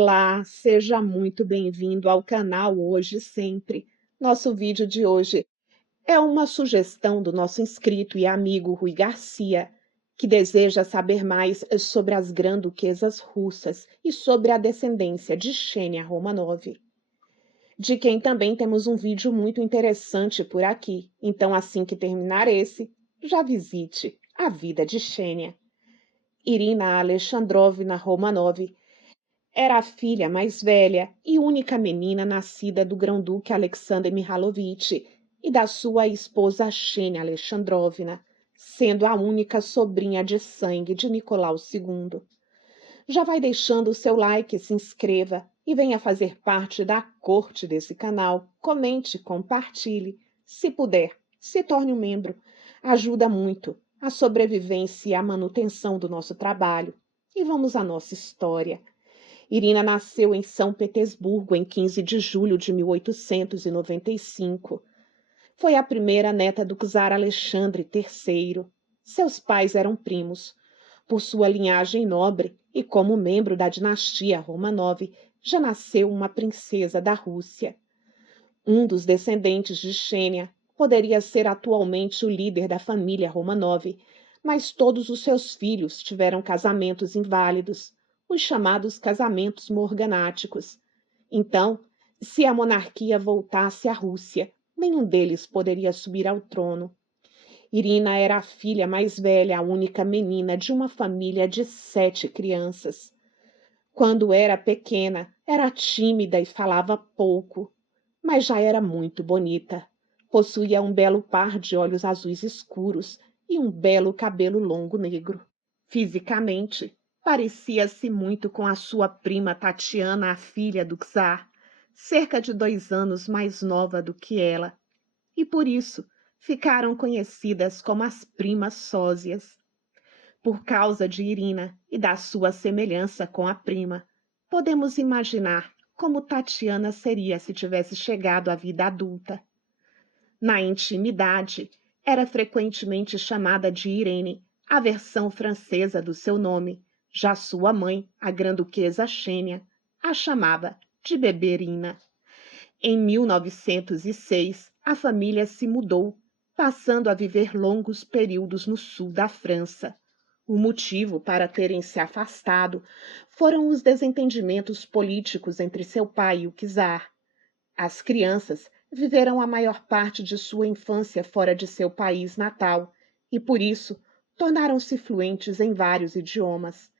Olá, seja muito bem-vindo ao canal Hoje e Sempre. Nosso vídeo de hoje é uma sugestão do nosso inscrito e amigo Rui Garcia, que deseja saber mais sobre as grã-duquesas russas e sobre a descendência de Xênia Romanov, de quem também temos um vídeo muito interessante por aqui. Então, assim que terminar esse, já visite a vida de Xênia. Irina Alexandrovna Romanov era a filha mais velha e única menina nascida do grão-duque Alexander Mihalovich e da sua esposa Xenia Alexandrovna, sendo a única sobrinha de sangue de Nicolau II. Já vai deixando o seu like, se inscreva e venha fazer parte da corte desse canal. Comente, compartilhe. Se puder, se torne um membro. Ajuda muito a sobrevivência e a manutenção do nosso trabalho. E vamos à nossa história. Irina nasceu em São Petersburgo em 15 de julho de 1895. Foi a primeira neta do czar Alexandre III. Seus pais eram primos. Por sua linhagem nobre e como membro da dinastia Romanov, já nasceu uma princesa da Rússia. Um dos descendentes de Xênia poderia ser atualmente o líder da família Romanov, mas todos os seus filhos tiveram casamentos inválidos, os chamados casamentos morganáticos. Então, se a monarquia voltasse à Rússia, nenhum deles poderia subir ao trono. Irina era a filha mais velha, a única menina de uma família de 7 crianças. Quando era pequena, era tímida e falava pouco, mas já era muito bonita. Possuía um belo par de olhos azuis escuros e um belo cabelo longo negro. Fisicamente, parecia-se muito com a sua prima Tatiana, a filha do czar, cerca de 2 anos mais nova do que ela, e por isso ficaram conhecidas como as primas sósias. Por causa de Irina e da sua semelhança com a prima, podemos imaginar como Tatiana seria se tivesse chegado à vida adulta. Na intimidade, era frequentemente chamada de Irene, a versão francesa do seu nome, já sua mãe, a grã-duquesa Xênia, a chamava de Beberina. Em 1906, a família se mudou, passando a viver longos períodos no sul da França. O motivo para terem se afastado foram os desentendimentos políticos entre seu pai e o czar. As crianças viveram a maior parte de sua infância fora de seu país natal e, por isso, tornaram-se fluentes em vários idiomas.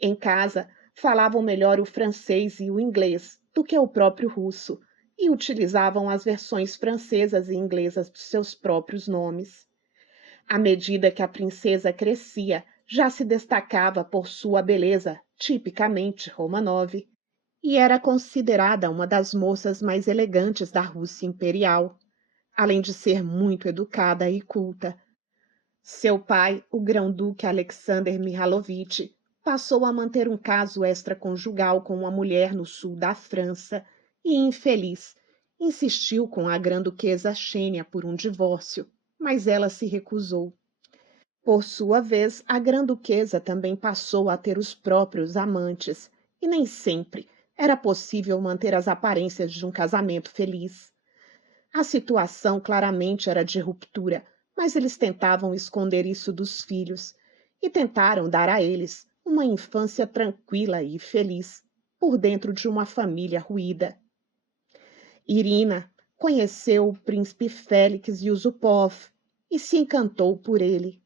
Em casa, falavam melhor o francês e o inglês do que o próprio russo e utilizavam as versões francesas e inglesas dos seus próprios nomes. À medida que a princesa crescia, já se destacava por sua beleza, tipicamente Romanov, e era considerada uma das moças mais elegantes da Rússia imperial, além de ser muito educada e culta. Seu pai, o grão-duque Alexander Mihalovich, passou a manter um caso extraconjugal com uma mulher no sul da França e, infeliz, insistiu com a grã-duquesa Xênia por um divórcio, mas ela se recusou. Por sua vez, a grã-duquesa também passou a ter os próprios amantes, e nem sempre era possível manter as aparências de um casamento feliz. A situação claramente era de ruptura, mas eles tentavam esconder isso dos filhos e tentaram dar a eles uma infância tranquila e feliz, por dentro de uma família ruída. Irina conheceu o príncipe Félix Yusupov e se encantou por ele.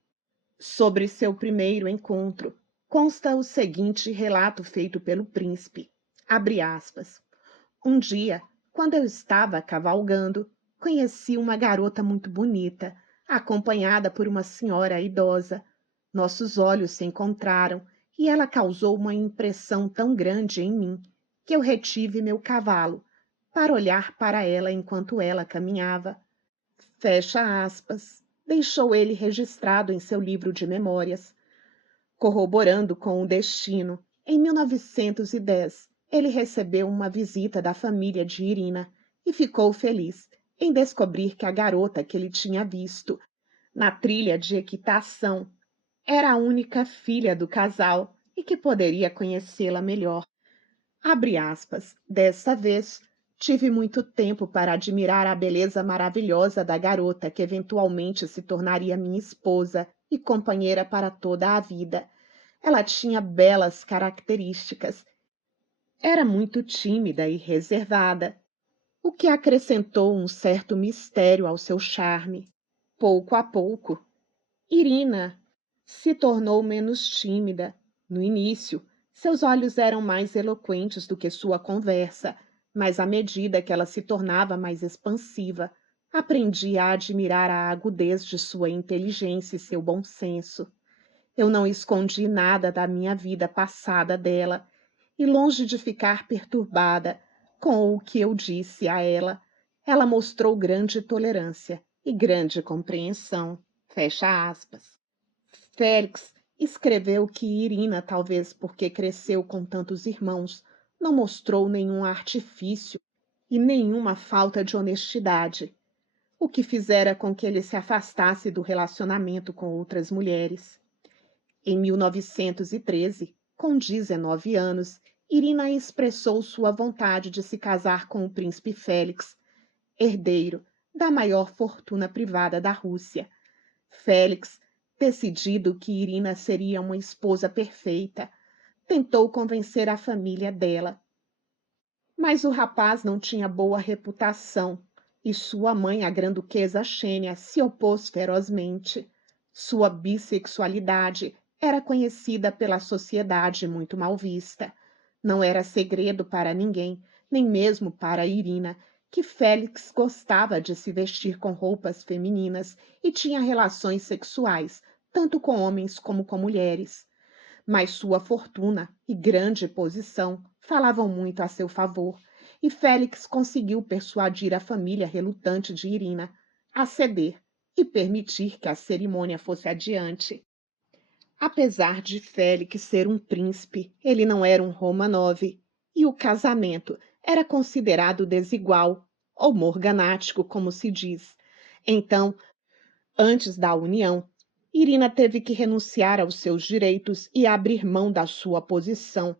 Sobre seu primeiro encontro, consta o seguinte relato feito pelo príncipe, abre aspas, um dia, quando eu estava cavalgando, conheci uma garota muito bonita, acompanhada por uma senhora idosa. Nossos olhos se encontraram e ela causou uma impressão tão grande em mim que eu retive meu cavalo para olhar para ela enquanto ela caminhava. Fecha aspas. Deixou ele registrado em seu livro de memórias. Corroborando com o destino, em 1910, ele recebeu uma visita da família de Irina e ficou feliz em descobrir que a garota que ele tinha visto na trilha de equitação era a única filha do casal e que poderia conhecê-la melhor. Abre aspas. Dessa vez, tive muito tempo para admirar a beleza maravilhosa da garota que eventualmente se tornaria minha esposa e companheira para toda a vida. Ela tinha belas características. Era muito tímida e reservada, o que acrescentou um certo mistério ao seu charme. Pouco a pouco, Irina se tornou menos tímida. No início, seus olhos eram mais eloquentes do que sua conversa, mas à medida que ela se tornava mais expansiva, aprendi a admirar a agudez de sua inteligência e seu bom senso. Eu não escondi nada da minha vida passada dela, e longe de ficar perturbada com o que eu disse a ela, ela mostrou grande tolerância e grande compreensão. Fecha aspas. Félix escreveu que Irina, talvez porque cresceu com tantos irmãos, não mostrou nenhum artifício e nenhuma falta de honestidade, o que fizera com que ele se afastasse do relacionamento com outras mulheres. Em 1913, com 19 anos, Irina expressou sua vontade de se casar com o príncipe Félix, herdeiro da maior fortuna privada da Rússia. Félix, decidido que Irina seria uma esposa perfeita, tentou convencer a família dela. Mas o rapaz não tinha boa reputação e sua mãe, a grã-duquesa Xênia, se opôs ferozmente. Sua bissexualidade era conhecida pela sociedade muito mal vista. Não era segredo para ninguém, nem mesmo para Irina, que Félix gostava de se vestir com roupas femininas e tinha relações sexuais, tanto com homens como com mulheres. Mas sua fortuna e grande posição falavam muito a seu favor, e Félix conseguiu persuadir a família relutante de Irina a ceder e permitir que a cerimônia fosse adiante. Apesar de Félix ser um príncipe, ele não era um Romanov, e o casamento era considerado desigual, ou morganático, como se diz. Então, antes da união, Irina teve que renunciar aos seus direitos e abrir mão da sua posição,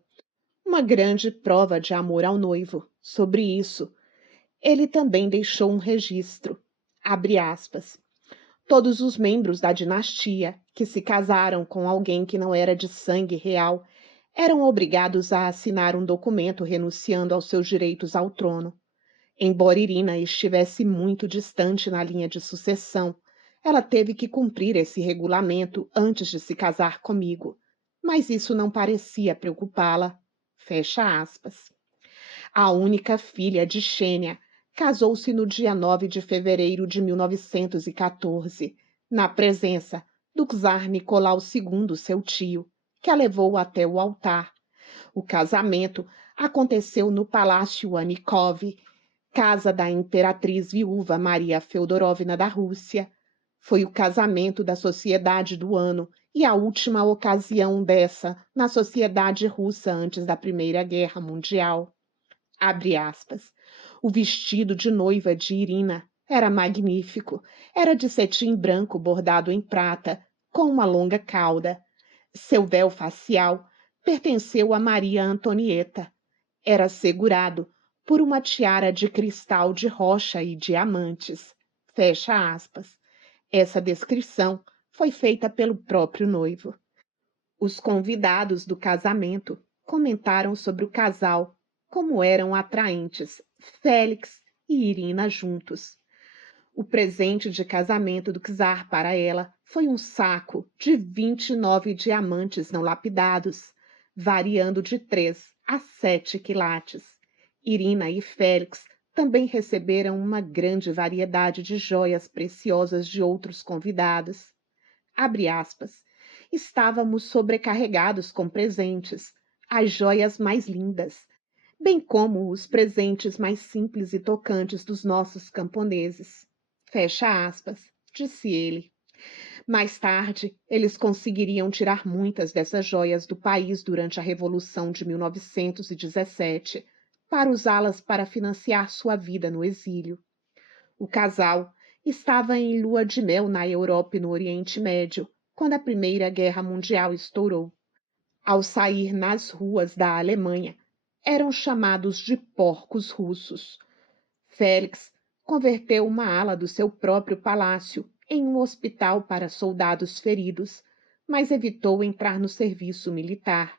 uma grande prova de amor ao noivo. Sobre isso, ele também deixou um registro. Abre aspas. Todos os membros da dinastia que se casaram com alguém que não era de sangue real eram obrigados a assinar um documento renunciando aos seus direitos ao trono. Embora Irina estivesse muito distante na linha de sucessão, ela teve que cumprir esse regulamento antes de se casar comigo, mas isso não parecia preocupá-la. Fecha aspas. A única filha de Xênia casou-se no dia 9 de fevereiro de 1914, na presença do czar Nicolau II, seu tio, que a levou até o altar. O casamento aconteceu no Palácio Anikov, casa da imperatriz viúva Maria Feodorovna da Rússia. Foi o casamento da sociedade do ano e a última ocasião dessa na sociedade russa antes da Primeira Guerra Mundial. Abre aspas. O vestido de noiva de Irina era magnífico. Era de cetim branco bordado em prata, com uma longa cauda. Seu véu facial pertenceu a Maria Antonieta. Era segurado por uma tiara de cristal de rocha e diamantes. Fecha aspas. Essa descrição foi feita pelo próprio noivo. Os convidados do casamento comentaram sobre o casal, como eram atraentes, Félix e Irina juntos. O presente de casamento do czar para ela foi um saco de 29 diamantes não lapidados, variando de 3 a 7 quilates. Irina e Félix também receberam uma grande variedade de joias preciosas de outros convidados. Abre aspas. Estávamos sobrecarregados com presentes, as joias mais lindas, bem como os presentes mais simples e tocantes dos nossos camponeses. Fecha aspas, disse ele. Mais tarde, eles conseguiriam tirar muitas dessas joias do país durante a Revolução de 1917, para usá-las para financiar sua vida no exílio. O casal estava em lua de mel na Europa e no Oriente Médio, quando a Primeira Guerra Mundial estourou. Ao sair nas ruas da Alemanha, eram chamados de porcos russos. Félix converteu uma ala do seu próprio palácio em um hospital para soldados feridos, mas evitou entrar no serviço militar.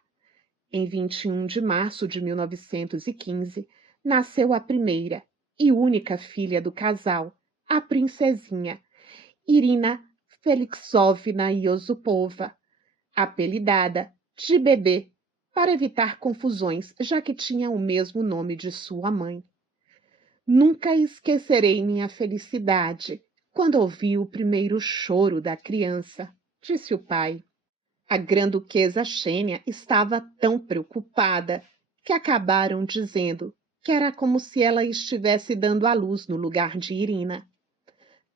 Em 21 de março de 1915, nasceu a primeira e única filha do casal, a princesinha Irina Felixovna Yosupova, apelidada de Bebê, para evitar confusões, já que tinha o mesmo nome de sua mãe. Nunca esquecerei minha felicidade quando ouvi o primeiro choro da criança, disse o pai. A grã-duquesa Xênia estava tão preocupada que acabaram dizendo que era como se ela estivesse dando à luz no lugar de Irina.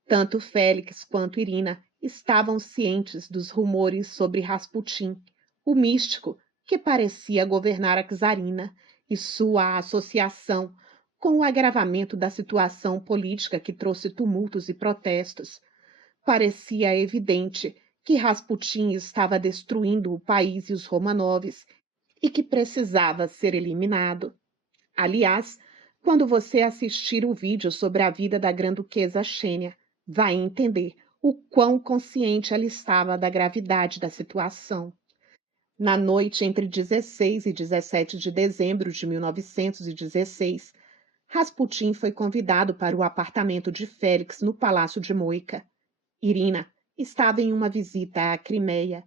Tanto Félix quanto Irina estavam cientes dos rumores sobre Rasputin, o místico que parecia governar a czarina, e sua associação com o agravamento da situação política que trouxe tumultos e protestos. Parecia evidente que Rasputin estava destruindo o país e os Romanovs e que precisava ser eliminado. Aliás, quando você assistir o vídeo sobre a vida da grã-duquesa Xênia, vai entender o quão consciente ela estava da gravidade da situação. Na noite entre 16 e 17 de dezembro de 1916, Rasputin foi convidado para o apartamento de Félix no Palácio de Moika. Irina estava em uma visita à Crimeia.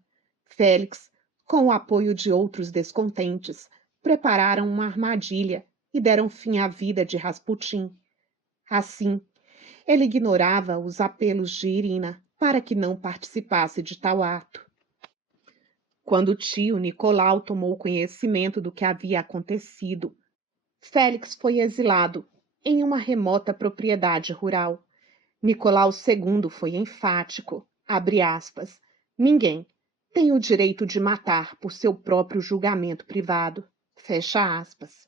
Félix, com o apoio de outros descontentes, prepararam uma armadilha e deram fim à vida de Rasputin. Assim, ele ignorava os apelos de Irina para que não participasse de tal ato. Quando o tio Nicolau tomou conhecimento do que havia acontecido, Félix foi exilado em uma remota propriedade rural. Nicolau II foi enfático, abre aspas, ninguém tem o direito de matar por seu próprio julgamento privado, fecha aspas.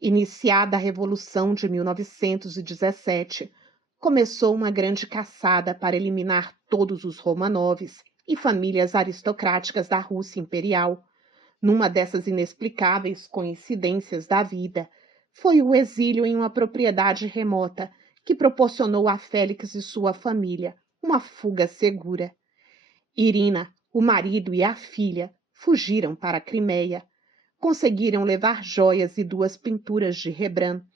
Iniciada a Revolução de 1917, começou uma grande caçada para eliminar todos os Romanovs e famílias aristocráticas da Rússia imperial. Numa dessas inexplicáveis coincidências da vida, foi o exílio em uma propriedade remota que proporcionou a Félix e sua família uma fuga segura. Irina, o marido e a filha fugiram para a Crimeia. Conseguiram levar joias e 2 pinturas de Rembrandt,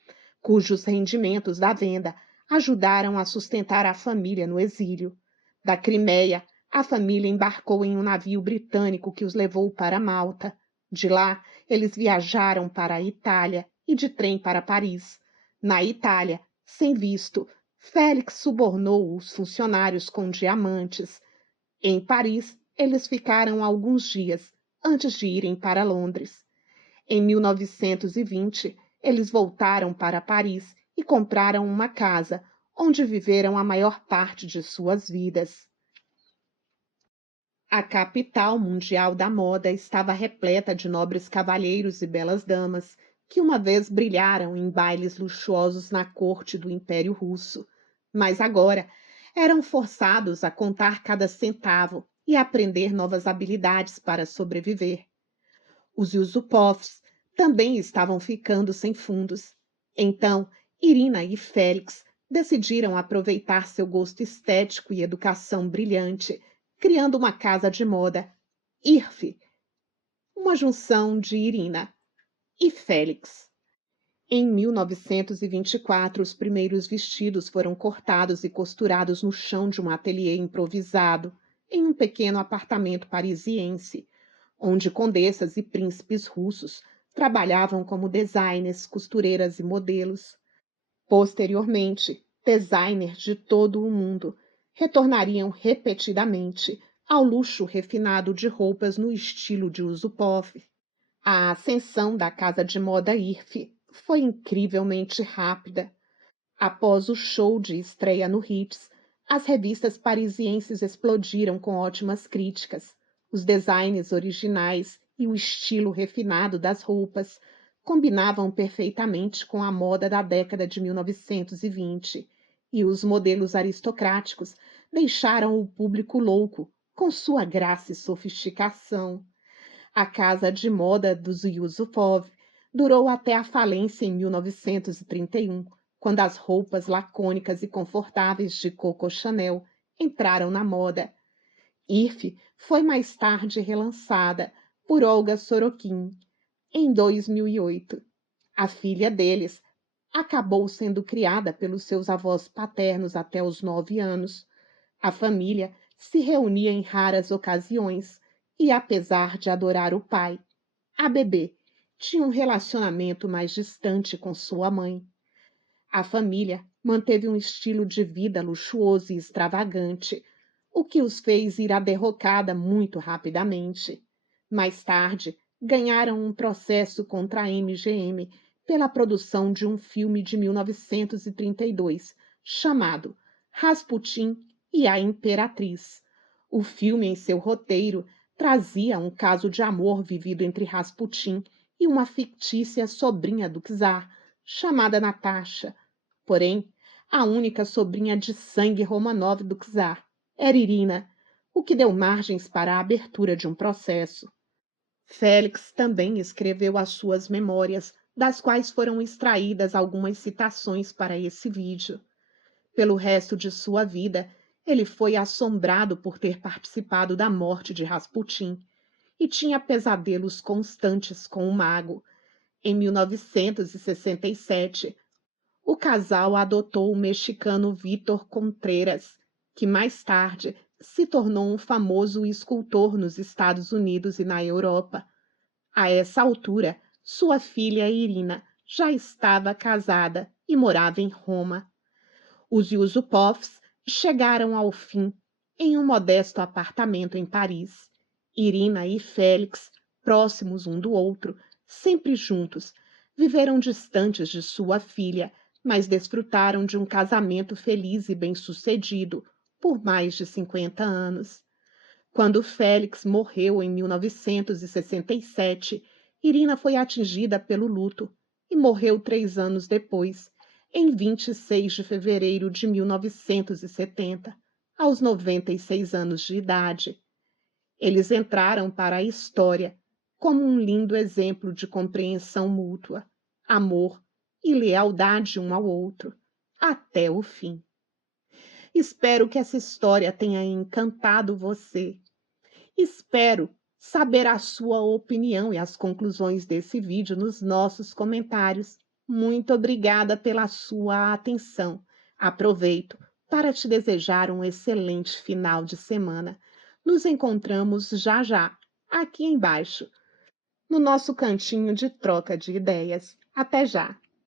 cujos rendimentos da venda ajudaram a sustentar a família no exílio. Da Crimeia, a família embarcou em um navio britânico que os levou para Malta. De lá, eles viajaram para a Itália e de trem para Paris. Na Itália, sem visto, Félix subornou os funcionários com diamantes. Em Paris, eles ficaram alguns dias antes de irem para Londres. Em 1920, eles voltaram para Paris e compraram uma casa, onde viveram a maior parte de suas vidas. A capital mundial da moda estava repleta de nobres cavalheiros e belas damas, que uma vez brilharam em bailes luxuosos na corte do Império Russo, mas agora eram forçados a contar cada centavo e aprender novas habilidades para sobreviver. Os Yusupovs também estavam ficando sem fundos. Então, Irina e Félix decidiram aproveitar seu gosto estético e educação brilhante, criando uma casa de moda, IRF, uma junção de Irina e Félix. Em 1924, os primeiros vestidos foram cortados e costurados no chão de um ateliê improvisado, em um pequeno apartamento parisiense, onde condessas e príncipes russos trabalhavam como designers, costureiras e modelos. Posteriormente, designers de todo o mundo retornariam repetidamente ao luxo refinado de roupas no estilo de Yusupov. A ascensão da casa de moda IRF foi incrivelmente rápida. Após o show de estreia no Hits, as revistas parisienses explodiram com ótimas críticas. Os designs originais e o estilo refinado das roupas combinavam perfeitamente com a moda da década de 1920, e os modelos aristocráticos deixaram o público louco com sua graça e sofisticação. A casa de moda dos Yusupov durou até a falência em 1931, quando as roupas lacônicas e confortáveis de Coco Chanel entraram na moda. If foi mais tarde relançada por Olga Sorokin em 2008. A filha deles acabou sendo criada pelos seus avós paternos até os 9 anos. A família se reunia em raras ocasiões e, apesar de adorar o pai, a bebê tinha um relacionamento mais distante com sua mãe. A família manteve um estilo de vida luxuoso e extravagante, o que os fez ir à derrocada muito rapidamente. Mais tarde, ganharam um processo contra a MGM pela produção de um filme de 1932 chamado Rasputin e a Imperatriz. O filme, em seu roteiro, trazia um caso de amor vivido entre Rasputin e uma fictícia sobrinha do czar, chamada Natasha. Porém, a única sobrinha de sangue Romanov do czar era Irina, o que deu margens para a abertura de um processo. Félix também escreveu as suas memórias, das quais foram extraídas algumas citações para esse vídeo. Pelo resto de sua vida, ele foi assombrado por ter participado da morte de Rasputin e tinha pesadelos constantes com o mago. Em 1967, o casal adotou o mexicano Vítor Contreras, que mais tarde se tornou um famoso escultor nos Estados Unidos e na Europa. A essa altura, sua filha Irina já estava casada e morava em Roma. Os Yusupovs chegaram ao fim em um modesto apartamento em Paris. Irina e Félix, próximos um do outro, sempre juntos, viveram distantes de sua filha, mas desfrutaram de um casamento feliz e bem-sucedido por mais de 50 anos. Quando Félix morreu em 1967, Irina foi atingida pelo luto e morreu 3 anos depois, em 26 de fevereiro de 1970, aos 96 anos de idade. Eles entraram para a história como um lindo exemplo de compreensão mútua, amor e lealdade um ao outro, até o fim. Espero que essa história tenha encantado você. Espero saber a sua opinião e as conclusões desse vídeo nos nossos comentários. Muito obrigada pela sua atenção. Aproveito para te desejar um excelente final de semana. Nos encontramos já já, aqui embaixo, no nosso cantinho de troca de ideias. Até já!